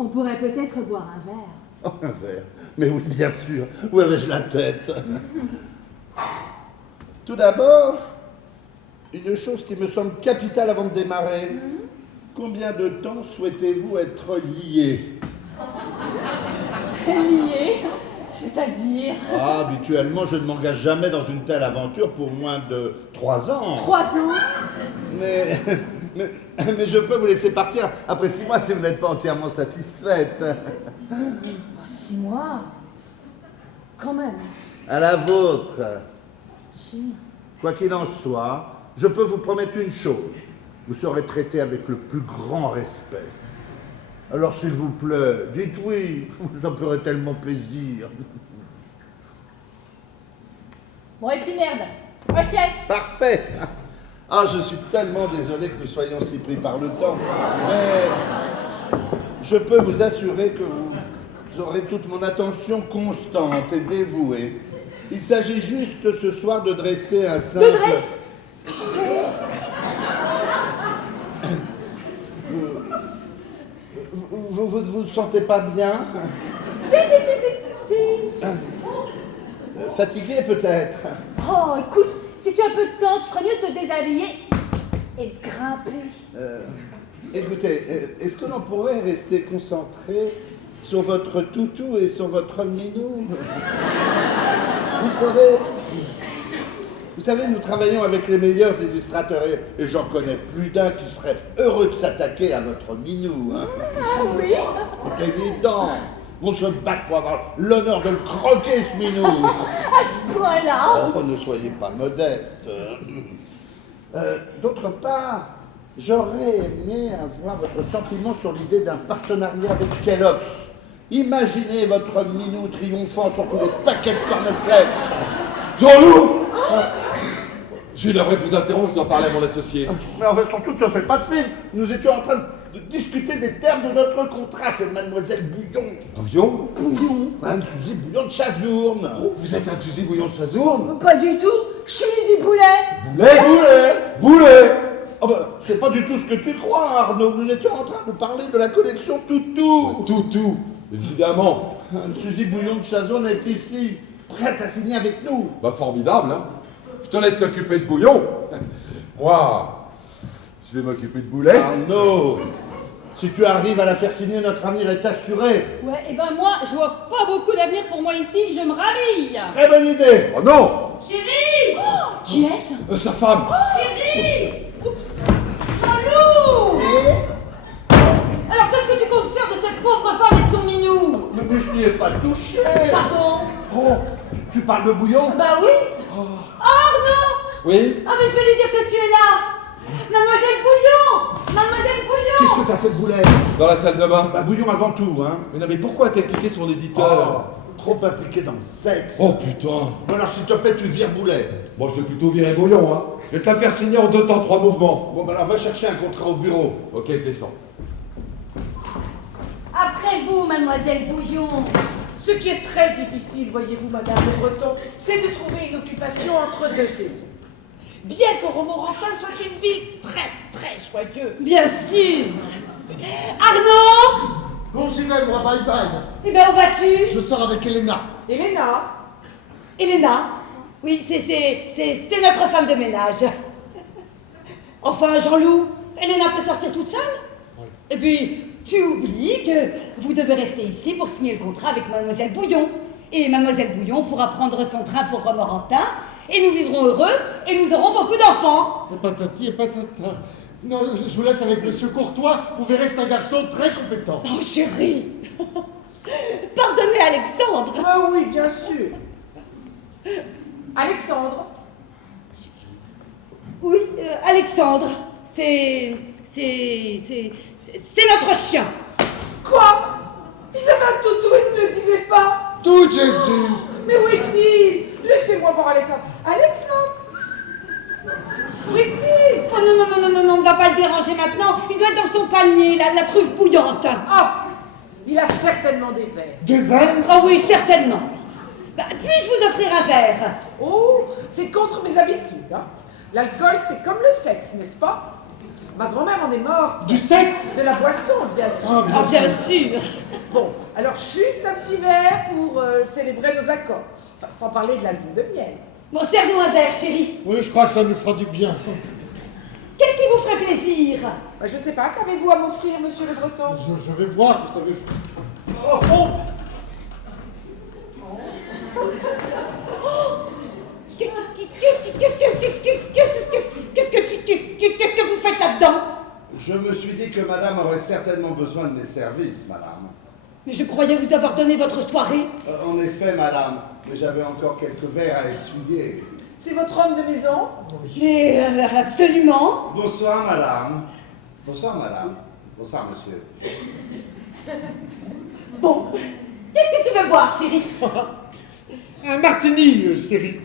On pourrait peut-être boire un verre. Oh, un verre. Mais oui, bien sûr. Où avais-je la tête? Tout d'abord, une chose qui me semble capitale avant de démarrer. Combien de temps souhaitez-vous être lié? Lié? C'est-à-dire? Ah, habituellement, je ne m'engage jamais dans une telle aventure pour moins de 3 ans. 3 ans? Mais je peux vous laisser partir après 6 mois si vous n'êtes pas entièrement satisfaite. 6 mois? Quand même. À la vôtre. Jim. Quoi qu'il en soit, je peux vous promettre une chose. Vous serez traité avec le plus grand respect. Alors, s'il vous plaît, dites oui. Ça me ferait tellement plaisir. Bon, et puis merde. Ok. Parfait. Ah, je suis tellement désolé que nous soyons si pris par le temps. Mais je peux vous assurer que vous aurez toute mon attention constante et dévouée. Il s'agit juste ce soir de dresser un simple... De dresser? Vous sentez pas bien? Si. Fatigué peut-être? Oh, écoute, si tu as un peu de temps, tu ferais mieux de te déshabiller et de grimper. Écoutez, est-ce que l'on pourrait rester concentré sur votre toutou et sur votre minou? Vous savez, nous travaillons avec les meilleurs illustrateurs et j'en connais plus d'un qui serait heureux de s'attaquer à votre minou. Hein. Ah oui? C'est évident. On se bat pour avoir l'honneur de le croquer, ce minou. À ce point-là? Oh, ne soyez pas modeste. D'autre part, j'aurais aimé avoir votre sentiment sur l'idée d'un partenariat avec Kellogg's. Imaginez votre minou triomphant sur tous les paquets de cornflakes. Jean-Loup! Je suis navré de vous interrompre, je dois parler à mon associé. Mais enfin, surtout, ne faites pas de film. Nous étions en train de discuter des termes de notre contrat. C'est Mademoiselle Bouillon. Bouillon? Bouillon? Un fusil Bouillon de Chazourne. Oh, vous êtes un fusil Bouillon de Chazourne? Pas du tout. Je suis du poulet. Boulet? Boulet! Oh bah, c'est pas du tout ce que tu crois, Arnaud. Nous étions en train de parler de la collection Toutou. Toutou, évidemment. Un fusil Bouillon de Chazourne est ici, prête à signer avec nous. Bah formidable, hein. Je te laisse t'occuper de Bouillon. Moi, je vais m'occuper de Boulet. Arnaud, si tu arrives à la faire signer, notre avenir est assuré. Ouais, et ben moi, je vois pas beaucoup d'avenir pour moi ici, je me rhabille. Très bonne idée. Oh non! Chérie! Qui est-ce? Sa femme! Chérie! Oups! Jean-Loup! Alors qu'est-ce que tu comptes faire de cette pauvre femme et de son minou? Mais je n'y ai pas touché. Pardon? Oh, tu parles de Bouillon? Bah oui! Oh Arnaud! Oui? Ah mais je vais lui dire que tu es là! Mademoiselle Bouillon! Mademoiselle Qu'est-ce Bouillon! que t'as fait de Boulet? Dans la salle de bain. Bah Bouillon avant tout, hein. Mais non, mais pourquoi a-t-elle quitté son éditeur? Trop impliqué dans le sexe. Oh putain! Bon, alors s'il te plaît, tu vires Boulet. Bon, je vais plutôt virer Bouillon, hein. Je vais te la faire signer en 2 temps 3 mouvements. Bon, bah alors va chercher un contrat au bureau. Ok, descends. Après vous, Mademoiselle Bouillon! Ce qui est très difficile, voyez-vous, Madame Le Breton, c'est de trouver une occupation entre 2 saisons. Bien que Romorantin soit une ville très, très joyeuse. Bien sûr! Arnaud! Bon, j'y vais, moi, bye bye. Eh ben où vas-tu? Je sors avec Elena. Elena, Elena? Oui, c'est notre femme de ménage. Enfin, Jean-Loup, Elena peut sortir toute seule? Oui. Et puis, tu oublies que vous devez rester ici pour signer le contrat avec Mademoiselle Bouillon. Et Mademoiselle Bouillon pourra prendre son train pour Romorantin, et nous vivrons heureux, et nous aurons beaucoup d'enfants. Et patati et patata. Non, je vous laisse avec Monsieur Courtois. Vous verrez, c'est un garçon très compétent. Oh, chérie! Pardonnez, Alexandre! ah oui, bien sûr. Alexandre, Oui, Alexandre, c'est notre chien. quoi? Ils avaient un toutou et ne me le disaient pas. Tout Jésus. Mais où est-il? Laissez-moi voir Alexandre. Alexandre? Où est-il? Oh non, on ne va pas le déranger maintenant. Il doit être dans son panier, la truffe bouillante. Ah, il a certainement des verres. Des verres? Oh oui, certainement. Bah, puis-je vous offrir un verre? Oh, c'est contre mes habitudes, hein. L'alcool, c'est comme le sexe, n'est-ce pas? Ma grand-mère en est morte. Du sexe? De la boisson, bien sûr. Ah, Ah, bien sûr. Bon, alors juste un petit verre pour célébrer nos accords. Enfin, sans parler de la lune de miel. Bon, serre-nous un verre, chérie. Oui, je crois que ça nous fera du bien. Qu'est-ce qui vous ferait plaisir? Bah, je ne sais pas, qu'avez-vous à m'offrir, monsieur le Breton? Je vais voir, vous savez. Qu'est-ce que vous faites là-dedans? Je me suis dit que madame aurait certainement besoin de mes services, madame. Mais je croyais vous avoir donné votre soirée. En effet, madame, mais j'avais encore quelques verres à essuyer. C'est votre homme de maison? Mais absolument. Bonsoir, madame. Bonsoir, madame. Bonsoir, monsieur. Bon, qu'est-ce que tu veux boire, chérie? Un martini, chérie.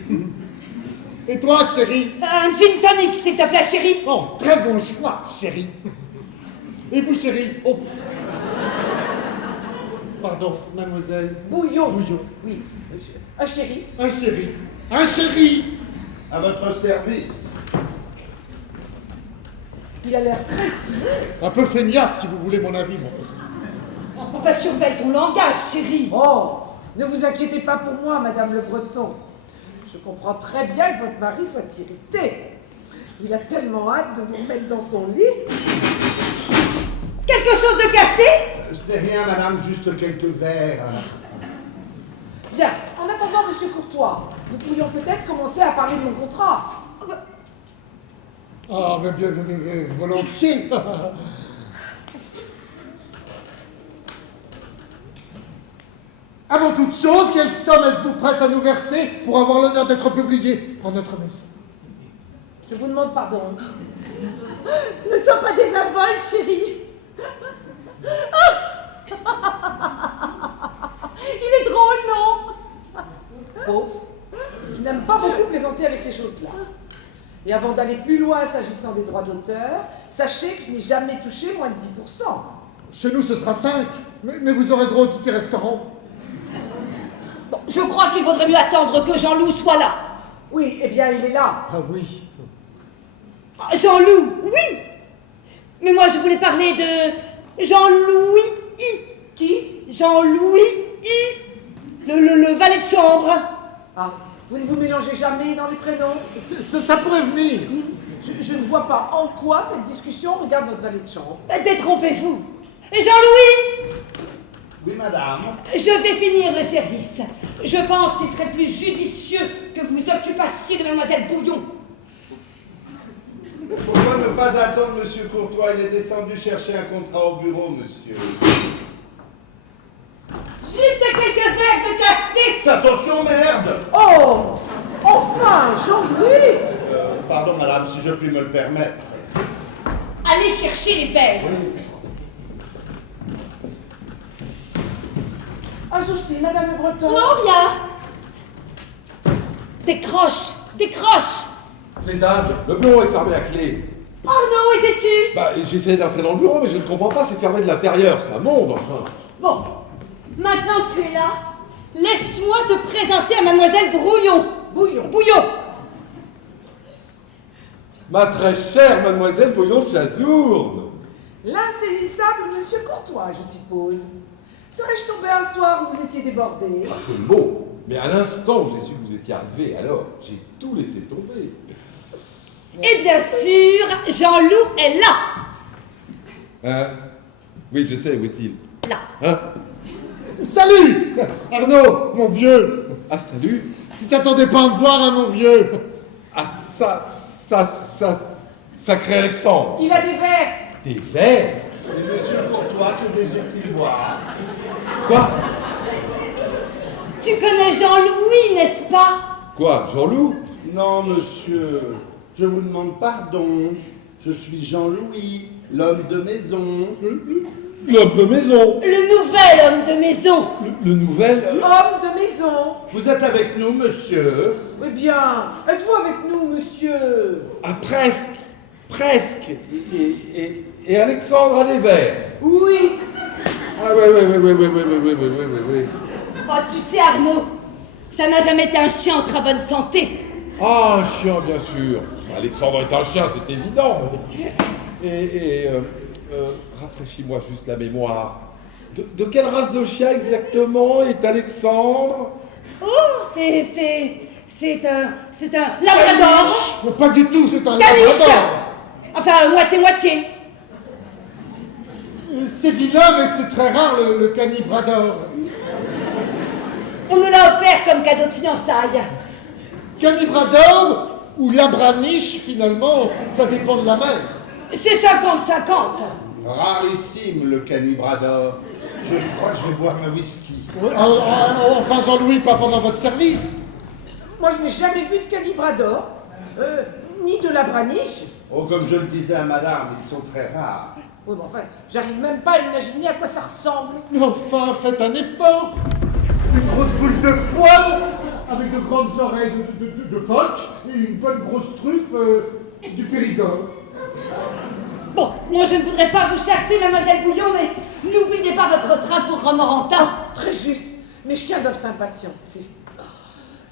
Et toi, chérie? Un gin tonic, s'il te plaît, chérie. Oh, très bon choix, chérie. Et vous, chérie? Oh. Pardon, mademoiselle. Bouillon. Bouillon. Oui. Un chéri. Un chéri. Un chéri. À votre service. Il a l'air très stylé. Un peu feignasse, si vous voulez mon avis, mon frère. Enfin, surveille ton langage, chérie. Oh, ne vous inquiétez pas pour moi, madame le Breton. Je comprends très bien que votre mari soit irrité. Il a tellement hâte de vous remettre dans son lit. Quelque chose de cassé? Ce n'est rien, madame, juste quelques verres. Bien, en attendant, monsieur Courtois, nous pourrions peut-être commencer à parler de mon contrat. Ah, mais bien, volontiers. Avant toute chose, quelle somme êtes-vous prête à nous verser pour avoir l'honneur d'être publié en notre messe? Je vous demande pardon. Ne sois pas désinvolte, chérie. Il est drôle, non? Pauvre. Je n'aime pas beaucoup plaisanter avec ces choses-là. Et avant d'aller plus loin s'agissant des droits d'auteur, sachez que je n'ai jamais touché moins de 10%. Chez nous, ce sera 5, mais vous aurez droit au ticket restaurant. Bon, je crois qu'il vaudrait mieux attendre que Jean-Loup soit là. Oui, eh bien, il est là. Ah oui. Ah, Jean-Loup, oui. Mais moi, je voulais parler de Jean-Louis I. Qui? Jean-Louis I. Le valet de chambre. Ah, vous ne vous mélangez jamais dans les prénoms? Ça pourrait venir. Je ne vois pas en quoi cette discussion regarde votre valet de chambre. Détrompez-vous. Jean-Louis, Oui, madame. je vais finir le service. Je pense qu'il serait plus judicieux que vous occupassiez de mademoiselle Bouillon. Pourquoi ne pas attendre monsieur Courtois? Il est descendu chercher un contrat au bureau, monsieur. Juste quelques verres de cassé. Attention, merde! Oh! Enfin, Jean-Louis! Pardon, madame, si je puis me le permettre. Allez chercher les verres. Un souci, madame le Breton? Non, rien. Décroche, décroche. C'est dingue, le bureau est fermé à clé. Oh non, étais-tu? Bah, j'essayais d'entrer dans le bureau, mais je ne comprends pas, c'est fermé de l'intérieur, c'est un monde, enfin. Bon, maintenant que tu es là, laisse-moi te présenter à mademoiselle Brouillon. Bouillon. Bouillon. Ma très chère mademoiselle Bouillon de Chazourne. L'insaisissable monsieur Courtois, je suppose. Serais-je tombé un soir où vous étiez débordé? Ah, c'est le mot. Mais à l'instant où j'ai su que vous étiez arrivé, alors, j'ai tout laissé tomber. Et bien sûr, Jean-Loup est là. Hein? Oui, je sais, où est-il? Là. Hein? Salut, Arnaud, mon vieux. Ah, salut. Tu t'attendais pas à me voir, hein, mon vieux? Ah, sacré Alexandre. Il a des verres. Des verres? Et monsieur Courtois, que désire-t-il boire? Quoi? Tu connais Jean-Louis, n'est-ce pas? Quoi, Jean-Loup? Non, monsieur. Je vous demande pardon. Je suis Jean-Louis, l'homme de maison. L'homme de maison. Le nouvel homme de maison. Le nouvel... Homme de maison. Vous êtes avec nous, monsieur? Eh bien, êtes-vous avec nous, monsieur? Ah, presque. Presque. Et Alexandre a des verres. Oui. Ah, ouais. Oh, tu sais, Arnaud, ça n'a jamais été un chien en très bonne santé. Ah, un chien, bien sûr. Alexandre est un chien, c'est évident. Rafraîchis-moi juste la mémoire. De quelle race de chien exactement est Alexandre? Oh, c'est un labrador. Mais pas du tout, c'est un Caniche. labrador. Enfin, moitié-moitié. C'est vilain, mais c'est très rare le canibrador. On nous l'a offert comme cadeau de fiançailles. Canibrador ou labraniche, finalement, ça dépend de la mère. C'est 50-50. Rarissime, le canibrador. Je crois que je vais boire un whisky. Enfin, Jean-Louis, pas pendant votre service. Moi, je n'ai jamais vu de canibrador, ni de labraniche. Oh, comme je le disais à madame, ils sont très rares. Oui, mais enfin, j'arrive même pas à imaginer à quoi ça ressemble. Mais enfin, faites un effort. Une grosse boule de poil, avec de grandes oreilles de phoque, et une bonne grosse truffe du Périgord. Bon, moi je ne voudrais pas vous chasser, mademoiselle Bouillon, mais n'oubliez pas votre train pour Romorantin. Très juste. Mes chiens doivent s'impatienter.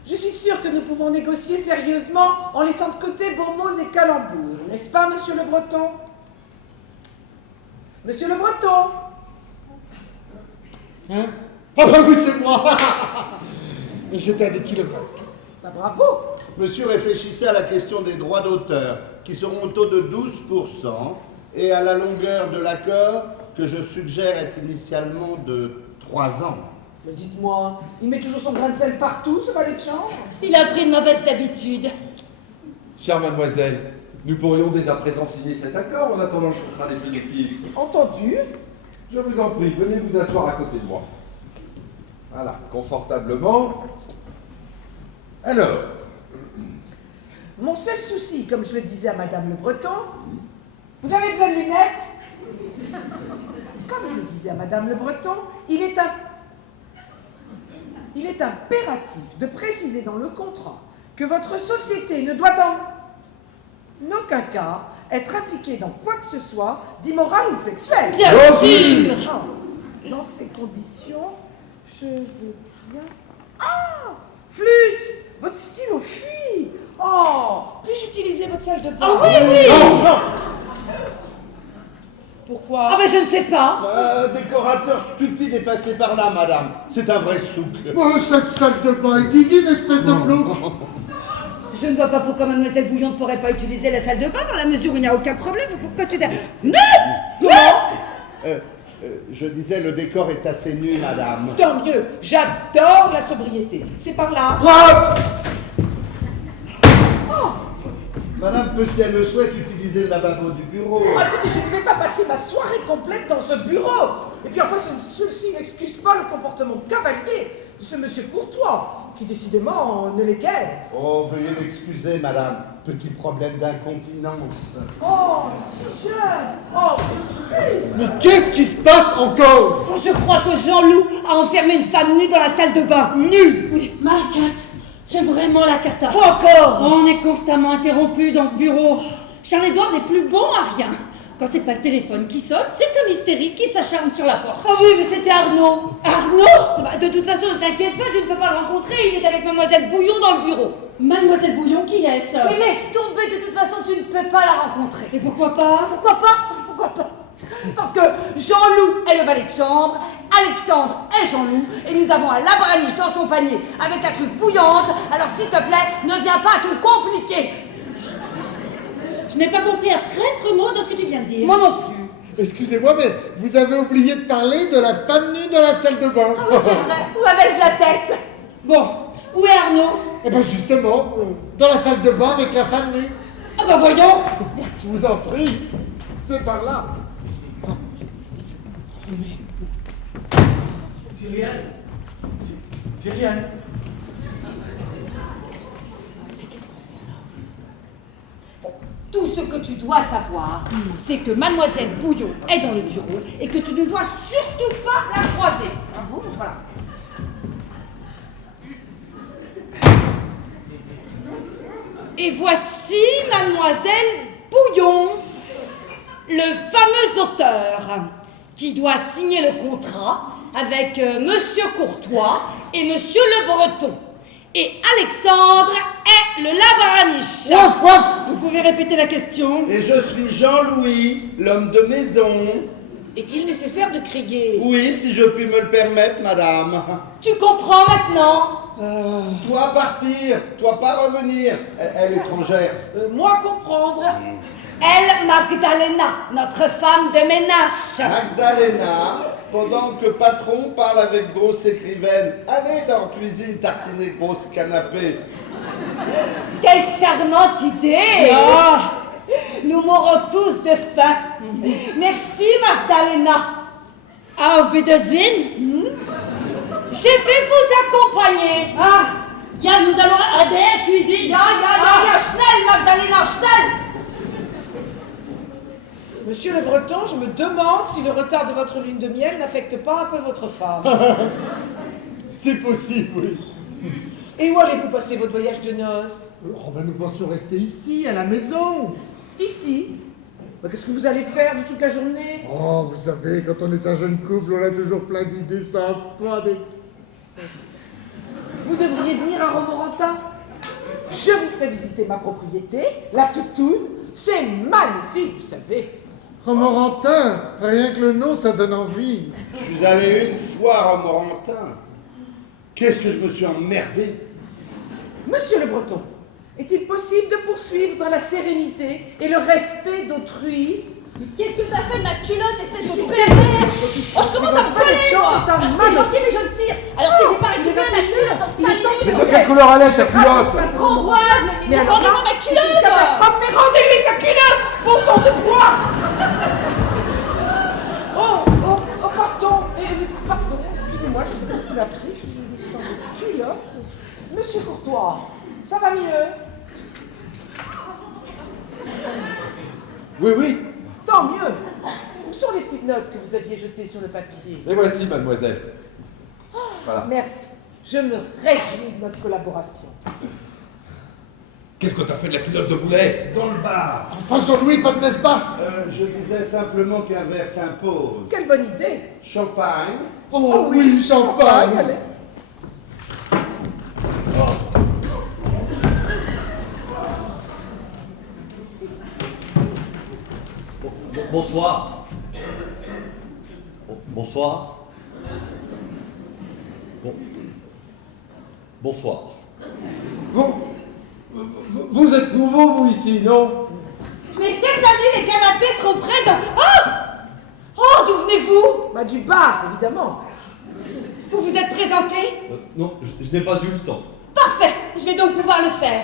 Je suis sûre que nous pouvons négocier sérieusement en laissant de côté bons mots et calembours, n'est-ce pas, monsieur le Breton? Monsieur le Breton! Hein? Ah bah oui, c'est moi. J'étais à des kilomètres. Bah bravo! Monsieur réfléchissait à la question des droits d'auteur, qui seront au taux de 12%, et à la longueur de l'accord, que je suggère est initialement de 3 ans. Mais dites-moi, il met toujours son grain de sel partout, ce valet de chambre? Il a pris de mauvaises habitudes. Chère mademoiselle, nous pourrions dès à présent signer cet accord en attendant le contrat définitif. Entendu? Je vous en prie, venez vous asseoir à côté de moi. Voilà, confortablement. Alors, Mon seul souci, comme je le disais à Madame Le Breton, vous avez besoin de lunettes? Comme je le disais à Madame Le Breton, il est impératif de préciser dans le contrat que votre société ne doit en aucun cas être impliquée dans quoi que ce soit d'immoral ou de sexuel. Bien sûr. Oh, dans ces conditions, je veux bien... Ah! Flûte! Votre stylo fuit! Oh! Puis-je utiliser votre salle de bain? Ah oui, oui. Non, non. Pourquoi? Ah ben je ne sais pas. Un décorateur stupide est passé par là, madame. C'est un vrai souk. Oh, cette salle de bain est divine, espèce de plouc. Je ne vois pas pourquoi mademoiselle Bouillon ne pourrait pas utiliser la salle de bain dans la mesure où il n'y a aucun problème. Pourquoi tu dis... Non. Je disais, le décor est assez nu, madame. Tant mieux, j'adore la sobriété. C'est par là. Madame peut, si elle le souhaite, utiliser le lavabo du bureau. Ah, écoutez, je ne vais pas passer ma soirée complète dans ce bureau. Et puis enfin, ceci n'excuse pas le comportement cavalier de ce monsieur Courtois, qui décidément ne l'est guère. Oh, veuillez l'excuser, madame. Petit problème d'incontinence. Oh, si jeune. Oh, c'est triste. Mais qu'est-ce qui se passe encore? Je crois que Jean-Loup a enfermé une femme nue dans la salle de bain. Nu. Oui, Marquette, c'est vraiment la cata. Encore. On est constamment interrompu dans ce bureau. Charles-Édouard n'est plus bon à rien. Quand c'est pas le téléphone qui sonne, c'est un hystérique qui s'acharne sur la porte. Ah oui, mais c'était Arnaud. Arnaud? Bah, de toute façon, ne t'inquiète pas, tu ne peux pas le rencontrer, il est avec mademoiselle Bouillon dans le bureau. Mademoiselle Bouillon, qui est-ce? Mais laisse tomber, de toute façon, tu ne peux pas la rencontrer. Et pourquoi pas? Pourquoi pas? Pourquoi pas? Parce que Jean-Loup est le valet de chambre, Alexandre est Jean-Loup, et nous avons un labraniche dans son panier avec la truffe bouillante, alors s'il te plaît, ne viens pas tout compliquer. Je n'ai pas compris un traître mot de ce que tu viens de dire. Moi non plus. Excusez-moi, mais vous avez oublié de parler de la femme nue dans la salle de bain. Ah oui, c'est vrai, où avais-je la tête? Bon, où est Arnaud? Eh ben justement, dans la salle de bain avec la femme nue. Ah bah voyons. Je vous en prie, c'est par là. Cyrielle. Tout ce que tu dois savoir, c'est que mademoiselle Bouillon est dans le bureau et que tu ne dois surtout pas la croiser. Ah bon? Voilà. Et voici mademoiselle Bouillon, le fameux auteur qui doit signer le contrat avec monsieur Courtois et monsieur Le Breton. Et Alexandre est le labaraniche. Ouf, ouf. Vous pouvez répéter la question? Et je suis Jean-Louis, l'homme de maison. Est-il nécessaire de crier? Oui, si je puis me le permettre, madame. Tu comprends maintenant? Toi partir, toi pas revenir. Elle étrangère. Moi comprendre. Elle, Magdalena, notre femme de ménage. Magdalena, pendant que patron parle avec grosse écrivaine, allez dans la cuisine tartiner grosse canapé. Quelle charmante idée! Ah. Nous mourrons tous de faim. Merci, Magdalena. Auf Wiedersehen. Je vais vous accompagner. Ah, ja, nous allons à der cuisine. Ya, schnell, Magdalena, schnell. Monsieur le Breton, je me demande si le retard de votre lune de miel n'affecte pas un peu votre femme. C'est possible, oui. Et où allez-vous passer votre voyage de noces? Oh, ben nous pensions rester ici, à la maison. Ici? Mais qu'est-ce que vous allez faire de toute la journée? Oh, vous savez, quand on est un jeune couple, on a toujours plein d'idées sympas. Vous devriez venir à Romorantin. Je vous ferai visiter ma propriété, la Toutoune. C'est magnifique, vous savez. Romorantin, rien que le nom, ça donne envie. Je suis allé une fois à Romorantin. Qu'est-ce que je me suis emmerdé. Monsieur le Breton, est-il possible de poursuivre dans la sérénité et le respect d'autrui? Mais qu'est-ce que tu as fait de ma culotte, espèce de C'est pervers? Oh, je commence à me pas les coller, gens moi. est un Parce que mal. gentil, mais je me tire. Alors si j'ai pas récupéré ma culotte dans 5 Il est temps minutes, Mais de quelle couleur elle est, ta culotte? framboise, mais alors rendez-moi là, ma c'est une culotte. catastrophe, mais rendez-lui sa culotte, bon sang de bois. Pardon, excusez-moi, je sais pas ce qu'il a pris, une histoire de culotte. Monsieur Courtois, ça va mieux? Oui, oui. Tant mieux. Où sont les petites notes que vous aviez jetées sur le papier? Les voici, mademoiselle. Voilà. Merci, je me réjouis de notre collaboration. Qu'est-ce que t'as fait de la culotte de boulet? Dans le bar. Enfin, Jean-Louis, pas de espace. Je disais simplement qu'un verre s'impose. Quelle bonne idée. Champagne. Oh oui, champagne. Allez. Bonsoir. Bonsoir. Bonsoir. Vous êtes nouveau, vous, ici, non? Mes chers amis, les canapés seront prêts dans... Oh, d'où venez-vous? Bah, du bar, évidemment. Vous vous êtes présenté? Non, je n'ai pas eu le temps. Parfait, je vais donc pouvoir le faire.